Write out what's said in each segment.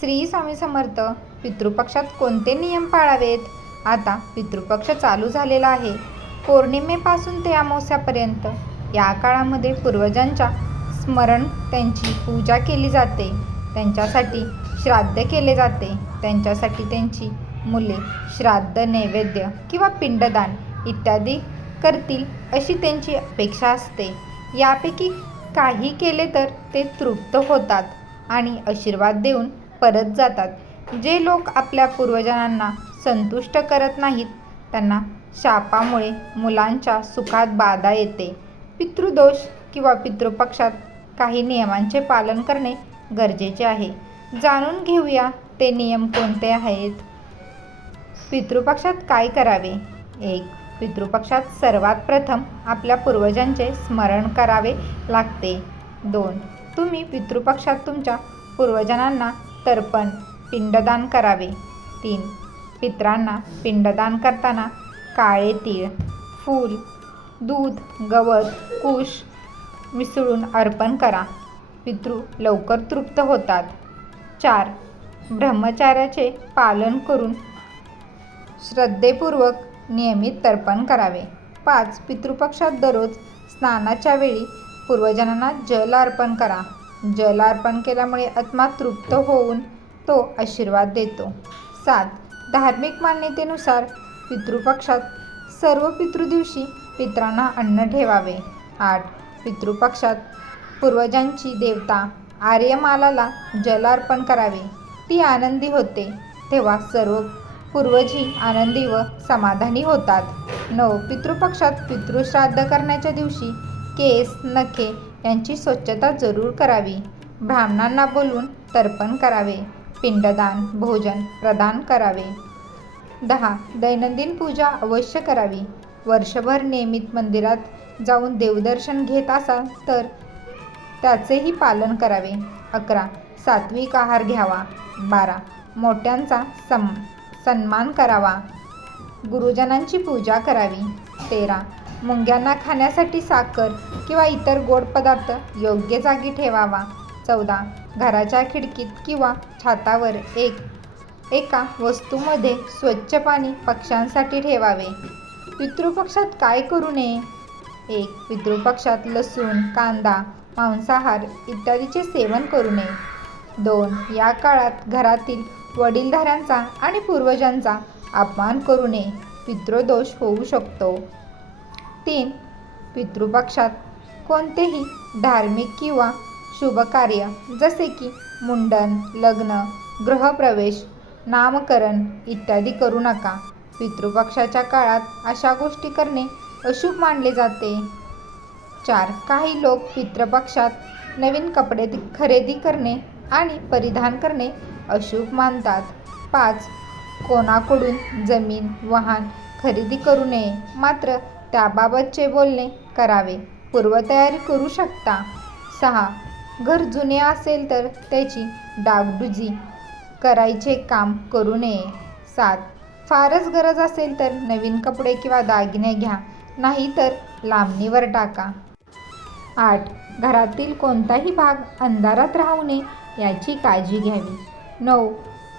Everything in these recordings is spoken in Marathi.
श्री स्वामी समर्थ पितृपक्षात कोणते नियम पाळावेत? आता पितृपक्ष चालू झालेला आहे. पौर्णिमेपासून ते अमावस्यापर्यंत. या काळामध्ये पूर्वजांच्या स्मरण त्यांची पूजा केली जाते. त्यांच्यासाठी श्राद्ध केले जाते. त्यांच्यासाठी त्यांची मुले श्राद्ध नैवेद्य किंवा पिंडदान इत्यादी करतील अशी त्यांची अपेक्षा असते. यापैकी काही केले तर ते तृप्त होतात आणि आशीर्वाद देऊन परत जातात. जे लोक आपल्या पूर्वजांना संतुष्ट करत नाहीत त्यांना शापामुळे मुलांच्या सुखात बाधा येते. पितृदोष किंवा पितृपक्षात काही नियमांचे पालन करणे गरजेचे आहे. जाणून घेऊया ते नियम कोणते आहेत? पितृपक्षात काय करावे? एक पितृपक्षात सर्वात प्रथम आपल्या पूर्वजांचे स्मरण करावे लागते. दोन तुम्ही पितृपक्षात तुमच्या पूर्वजांना तर्पण पिंडदान करावे. तीन पित्रांना पिंडदान करताना काळे तीळ फूल दूध गवत कुश मिसळून अर्पण करा. पितृ लवकर तृप्त होतात. चार ब्रह्मचार्याचे पालन करून श्रद्धेपूर्वक नियमित तर्पण करावे. पाच पितृपक्षात दररोज स्नानाच्या वेळी पूर्वजांना जल अर्पण करा. जल अर्पण केल्यामुळे आत्मा तृप्त होऊन तो आशीर्वाद देतो. सात. धार्मिक मान्यतेनुसार पितृपक्षात सर्व पितृदिवशी पित्रांना अन्न ठेवावे. आठ. पितृपक्षात पूर्वजांची देवता आर्यमालाला जल अर्पण करावे. ती आनंदी होते. तेव्हा सर्व पूर्वजी आनंदी व समाधानी होतात. नऊ. पितृपक्षात पितृश्राद्ध करण्याच्या दिवशी केस नखे यांची स्वच्छता जरूर करावी. ब्राह्मणांना बोलून तर्पण करावे. पिंडदान भोजन प्रदान करावे. दहा. दैनंदिन पूजा अवश्य करावी. वर्षभर नियमित मंदिरात जाऊन देवदर्शन घेत असाल तर त्याचेही पालन करावे. अकरा. सात्विक आहार घ्यावा. बारा. मोठ्यांचा सम सन्मान करावा. गुरुजनांची पूजा करावी. तेरा. मुंग्यांना खाण्यासाठी साखर किंवा इतर गोड पदार्थ योग्य जागी ठेवावा. चौदा. घराच्या खिडकीत किंवा छातावर एक एका वस्तूमध्ये स्वच्छ पाणी पक्ष्यांसाठी ठेवावे. पितृपक्षात काय करू नये? एक पितृपक्षात लसूण कांदा मांसाहार इत्यादीचे सेवन करू नये. दोन या काळात घरातील वडीलधाऱ्यांचा आणि पूर्वजांचा अपमान करू नये. पितृदोष होऊ शकतो. तीन पितृपक्षात कोणतेही धार्मिक किंवा शुभ कार्य जसे की मुंडन लग्न गृहप्रवेश नामकरण इत्यादी करू नका. पितृपक्षाच्या काळात अशा गोष्टी करणे अशुभ मानले जाते. चार. काही लोक पितृपक्षात नवीन कपडे खरेदी करणे आणि परिधान करणे अशुभ मानतात. पाच. कोणाकडून जमीन वाहन खरेदी करू नये मात्र त्याबाबतचे बोलणे करावे. पूर्वतयारी करू शकता. सहा. घर जुने असेल तर त्याची डागडुजी करायचे काम करू नये. सात. फारच गरज असेल तर नवीन कपडे किंवा दागिने घ्या नाही तर लांबणीवर टाका. आठ. घरातील कोणताही भाग अंधारात राहू नये याची काळजी घ्यावी. नऊ.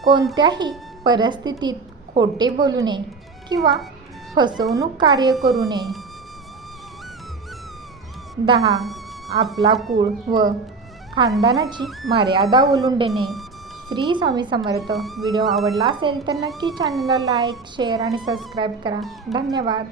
कोणत्याही परिस्थितीत खोटे बोलू नये किंवा फसवणूक कार्य करू नये. दहा. आपला कुळ व खानदानाची मर्यादा ओलांडणे श्री स्वामी समर्थ. व्हिडिओ आवडला असेल तर नक्की चॅनलला लाईक शेअर आणि सबस्क्राईब करा. धन्यवाद.